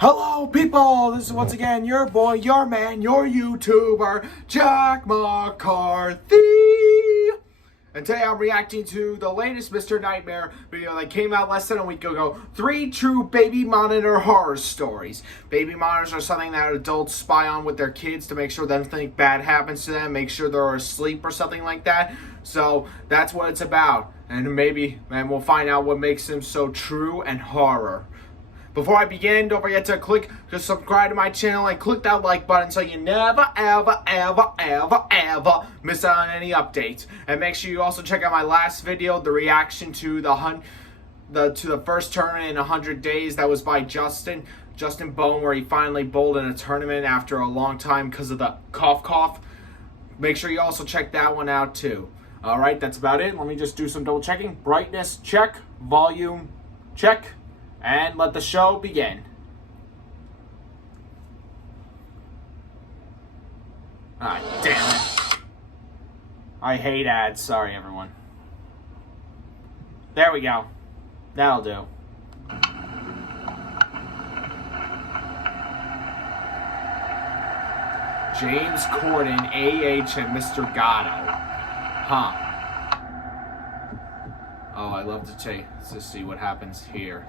Hello people, this is once again your boy, your man, your YouTuber, Jack McCarthy. And today I'm reacting to the latest Mr. Nightmare video that came out less than a week ago. 3 true baby monitor horror stories. Baby monitors are something that adults spy on with their kids to make sure that nothing bad happens to them, make sure they're asleep or something like that. So that's what it's about. And we'll find out what makes them so true and horror. Before I begin, don't forget to click to subscribe to my channel and click that like button so you never, ever, ever, ever, ever miss out on any updates. And make sure you also check out my last video, the reaction to the first tournament in 100 days. That was by Justin Bone, where he finally bowled in a tournament after a long time because of the cough. Make sure you also check that one out too. Alright, that's about it. Let me just do some double checking. Brightness, check. Volume, check. And let the show begin. Ah, damn it. I hate ads. Sorry, everyone. There we go. That'll do. James Corden, AH, and Mr. Gatto. Huh. Oh, I love to see what happens here.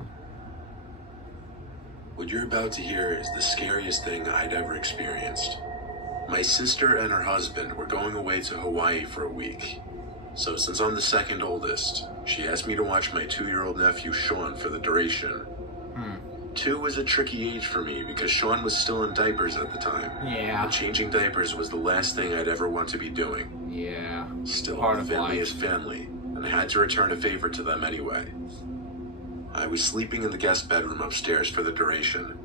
What you're about to hear is the scariest thing I'd ever experienced. My sister and her husband were going away to Hawaii for a week. So since I'm the second oldest, she asked me to watch my 2-year-old nephew Sean for the duration. 2 was a tricky age for me because Sean was still in diapers at the time. Yeah. And changing diapers was the last thing I'd ever want to be doing. Yeah. Still, family is family, and I had to return a favor to them anyway. I was sleeping in the guest bedroom upstairs for the duration,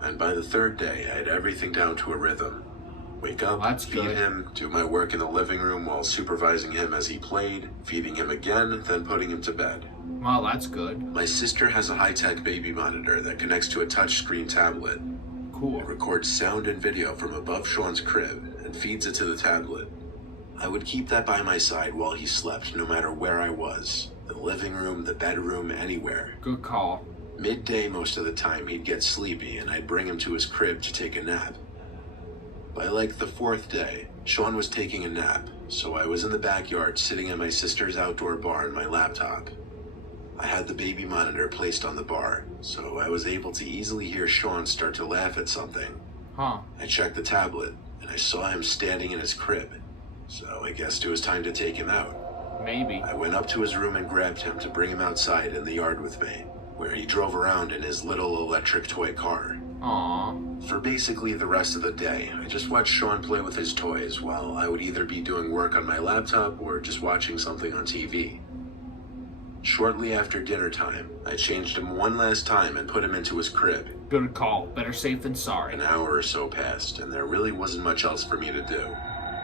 and by the 3rd day, I had everything down to a rhythm. Wake up, feed him, do my work in the living room while supervising him as he played, feeding him again, then putting him to bed. Well, that's good. My sister has a high-tech baby monitor that connects to a touchscreen tablet. Cool. It records sound and video from above Sean's crib and feeds it to the tablet. I would keep that by my side while he slept, no matter where I was. The living room, the bedroom, anywhere. Good call. Midday most of the time he'd get sleepy and I'd bring him to his crib to take a nap. By like the 4th day, Sean was taking a nap, so I was in the backyard sitting at my sister's outdoor bar on my laptop. I had the baby monitor placed on the bar, so I was able to easily hear Sean start to laugh at something. Huh. I checked the tablet, and I saw him standing in his crib, so I guessed it was time to take him out. Maybe. I went up to his room and grabbed him to bring him outside in the yard with me, where he drove around in his little electric toy car. Aww. For basically the rest of the day, I just watched Sean play with his toys while I would either be doing work on my laptop or just watching something on TV. Shortly after dinner time, I changed him one last time and put him into his crib. Good call. Better safe than sorry. An hour or so passed, and there really wasn't much else for me to do.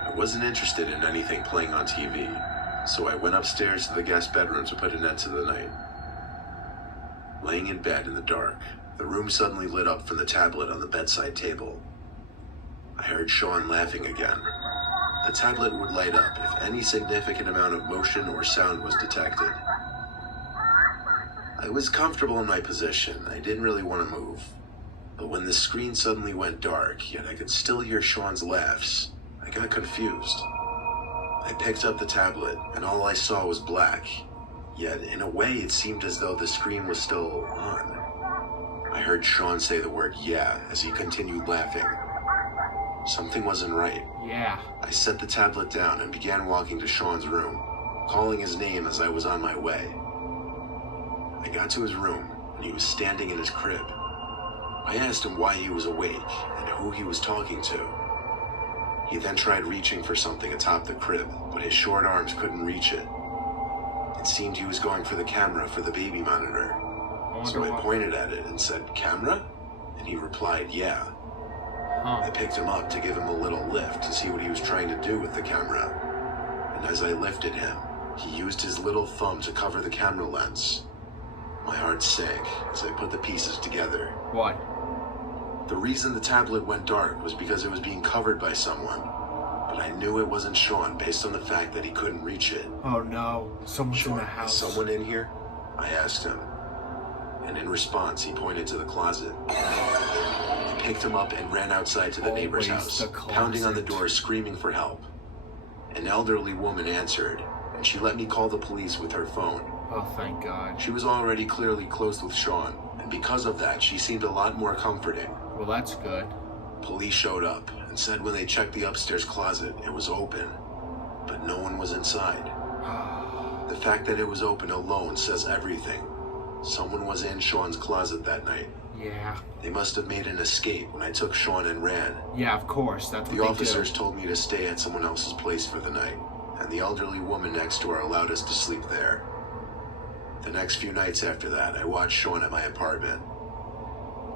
I wasn't interested in anything playing on TV. So I went upstairs to the guest bedroom to put an end to the night. Laying in bed in the dark, the room suddenly lit up from the tablet on the bedside table. I heard Sean laughing again. The tablet would light up if any significant amount of motion or sound was detected. I was comfortable in my position. I didn't really want to move. But when the screen suddenly went dark, yet I could still hear Sean's laughs, I got confused. I picked up the tablet, and all I saw was black. Yet, in a way, it seemed as though the screen was still on. I heard Sean say the word "yeah" as he continued laughing. Something wasn't right. Yeah. I set the tablet down and began walking to Sean's room, calling his name as I was on my way. I got to his room, and he was standing in his crib. I asked him why he was awake and who he was talking to. He then tried reaching for something atop the crib, but his short arms couldn't reach it. It seemed he was going for the camera for the baby monitor. So I pointed at it and said, "Camera?" And he replied, "Yeah." Huh. I picked him up to give him a little lift to see what he was trying to do with the camera. And as I lifted him, he used his little thumb to cover the camera lens. My heart sank as I put the pieces together. What? The reason the tablet went dark was because it was being covered by someone, but I knew it wasn't Sean based on the fact that he couldn't reach it. Oh no, someone's in the house. Is someone in here? I asked him, and in response he pointed to the closet. picked him up and ran outside to the neighbor's house, pounding on the door, screaming for help. An elderly woman answered, and she let me call the police with her phone. Oh, thank God. She was already clearly close with Sean, and because of that, she seemed a lot more comforting. Well, that's good. Police showed up and said when they checked the upstairs closet, it was open, but no one was inside. The fact that it was open alone says everything. Someone was in Sean's closet that night. Yeah. They must have made an escape when I took Sean and ran. Yeah, of course. That's what The they officers do. told me to stay at someone else's place for the night, and the elderly woman next door allowed us to sleep there. The next few nights after that, I watched Sean at my apartment.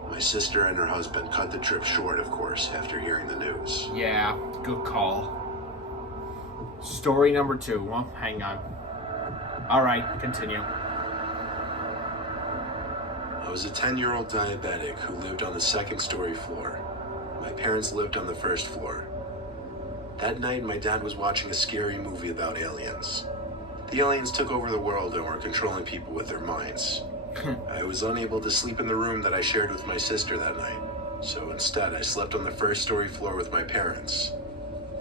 My sister and her husband cut the trip short, of course, after hearing the news. Yeah, good call. Story number 2. Well, hang on. Alright, continue. I was a 10-year-old diabetic who lived on the second-story floor. My parents lived on the first floor. That night, my dad was watching a scary movie about aliens. The aliens took over the world and were controlling people with their minds. I was unable to sleep in the room that I shared with my sister that night, so instead I slept on the first-story floor with my parents.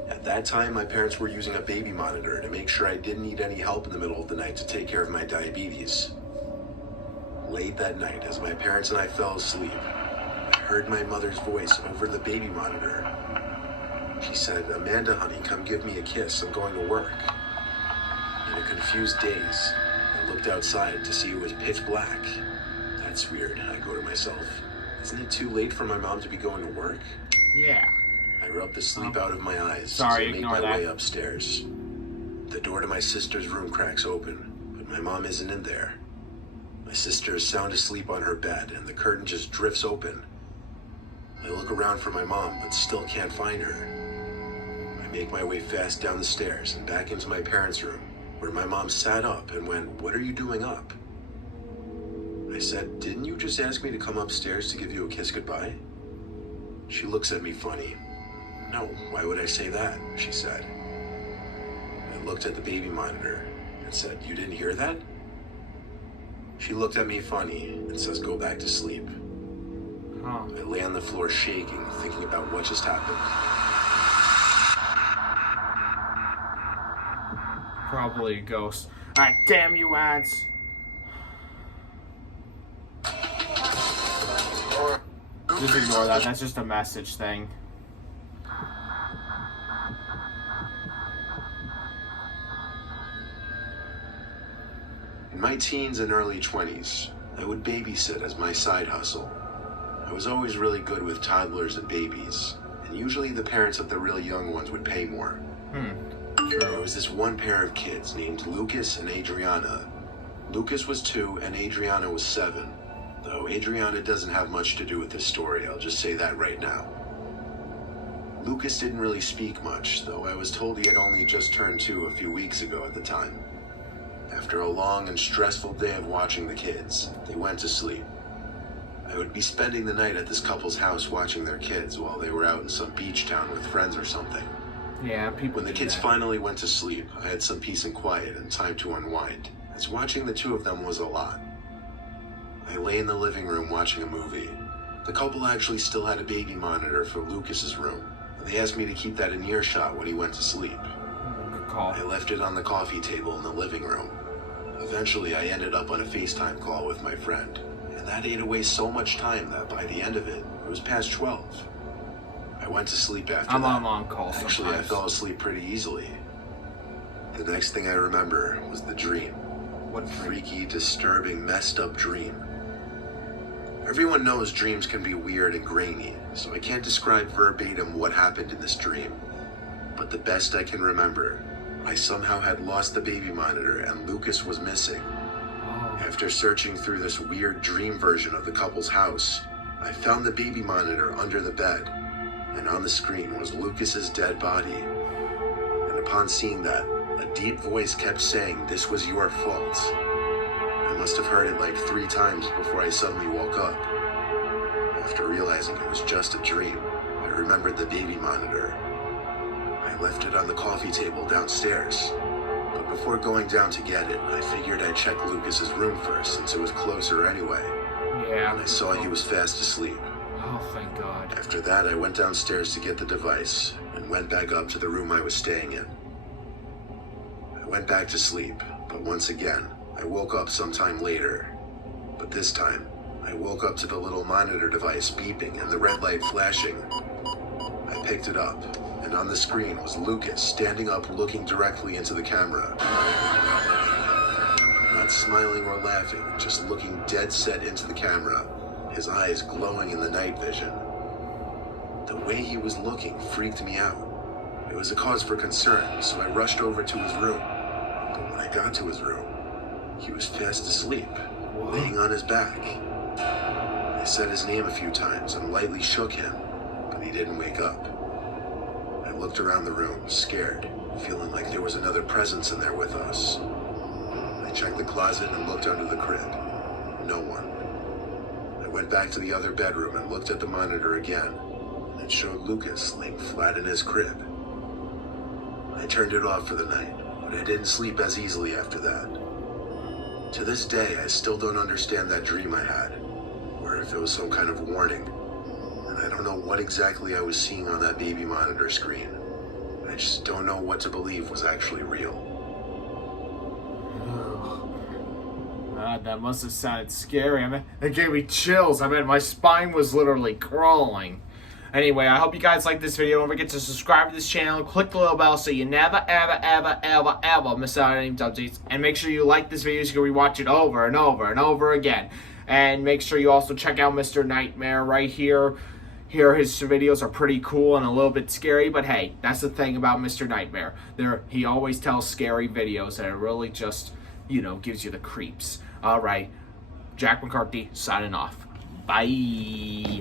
At that time, my parents were using a baby monitor to make sure I didn't need any help in the middle of the night to take care of my diabetes. Late that night, as my parents and I fell asleep, I heard my mother's voice over the baby monitor. She said, "Amanda, honey, come give me a kiss. I'm going to work." In a confused daze, I looked outside to see it was pitch black. That's weird, I go to myself. Isn't it too late for my mom to be going to work? Yeah. I rubbed the sleep out of my eyes Sorry, as I made ignore my that. way upstairs. The door to my sister's room cracks open, but my mom isn't in there. My sister is sound asleep on her bed, and the curtain just drifts open. I look around for my mom, but still can't find her. I make my way fast down the stairs and back into my parents' room, where my mom sat up and went, "What are you doing up?" I said, "Didn't you just ask me to come upstairs to give you a kiss goodbye?" She looks at me funny. "No, why would I say that?" she said. I looked at the baby monitor and said, "You didn't hear that?" She looked at me funny and says, "Go back to sleep." Huh. I lay on the floor shaking, thinking about what just happened. Probably a ghost. Alright, damn you ads. Just ignore that. That's just a message thing. In my teens and early 20s, I would babysit as my side hustle. I was always really good with toddlers and babies, and usually the parents of the really young ones would pay more. There was this one pair of kids named Lucas and Adriana. Lucas was 2 and Adriana was 7, though Adriana doesn't have much to do with this story, I'll just say that right now. Lucas didn't really speak much, though I was told he had only just turned 2 a few weeks ago at the time. After a long and stressful day of watching the kids, they went to sleep. I would be spending the night at this couple's house watching their kids while they were out in some beach town with friends or something. Yeah, people When the do kids that. finally went to sleep, I had some peace and quiet and time to unwind, as watching the 2 of them was a lot. I lay in the living room watching a movie. The couple actually still had a baby monitor for Lucas's room, and they asked me to keep that in earshot when he went to sleep. Good call. I left it on the coffee table in the living room. Eventually, I ended up on a FaceTime call with my friend, and that ate away so much time that by the end of it, it was past 12. I went to sleep after I'm that. on long call Actually, I sometimes. fell asleep pretty easily. The next thing I remember was the dream. What freak? Freaky, disturbing, messed up dream. Everyone knows dreams can be weird and grainy, so I can't describe verbatim what happened in this dream. But the best I can remember, I somehow had lost the baby monitor and Lucas was missing. After searching through this weird dream version of the couple's house, I found the baby monitor under the bed, and on the screen was Lucas's dead body. And upon seeing that, a deep voice kept saying, "This was your fault." I must have heard it like 3 times before I suddenly woke up. After realizing it was just a dream, I remembered the baby monitor. I left it on the coffee table downstairs. But before going down to get it, I figured I'd check Lucas's room first since it was closer anyway. Yeah. And I saw he was fast asleep. Oh, thank God. After that, I went downstairs to get the device and went back up to the room I was staying in. I went back to sleep, but once again, I woke up sometime later. But this time, I woke up to the little monitor device beeping and the red light flashing. I picked it up, and on the screen was Lucas standing up looking directly into the camera. Not smiling or laughing, just looking dead set into the camera, his eyes glowing in the night vision. The way he was looking freaked me out. It was a cause for concern, so I rushed over to his room. But when I got to his room, he was fast asleep, laying on his back. I said his name a few times and lightly shook him, but he didn't wake up. I looked around the room, scared, feeling like there was another presence in there with us. I checked the closet and looked under the crib. No one. I went back to the other bedroom and looked at the monitor again, and it showed Lucas laying flat in his crib. I turned it off for the night, but I didn't sleep as easily after that. To this day, I still don't understand that dream I had, or if it was some kind of warning, and I don't know what exactly I was seeing on that baby monitor screen. I just don't know what to believe was actually real. God, that must have sounded scary. I mean, it gave me chills. I mean, my spine was literally crawling. Anyway, I hope you guys like this video. Don't forget to subscribe to this channel. Click the little bell so you never, ever, ever, ever, ever miss out on any updates. And make sure you like this video so you can rewatch it over and over and over again. And make sure you also check out Mr. Nightmare right here. Here, his videos are pretty cool and a little bit scary. But hey, that's the thing about Mr. Nightmare. He always tells scary videos and it really just, gives you the creeps. All right, Jack McCarthy signing off. Bye.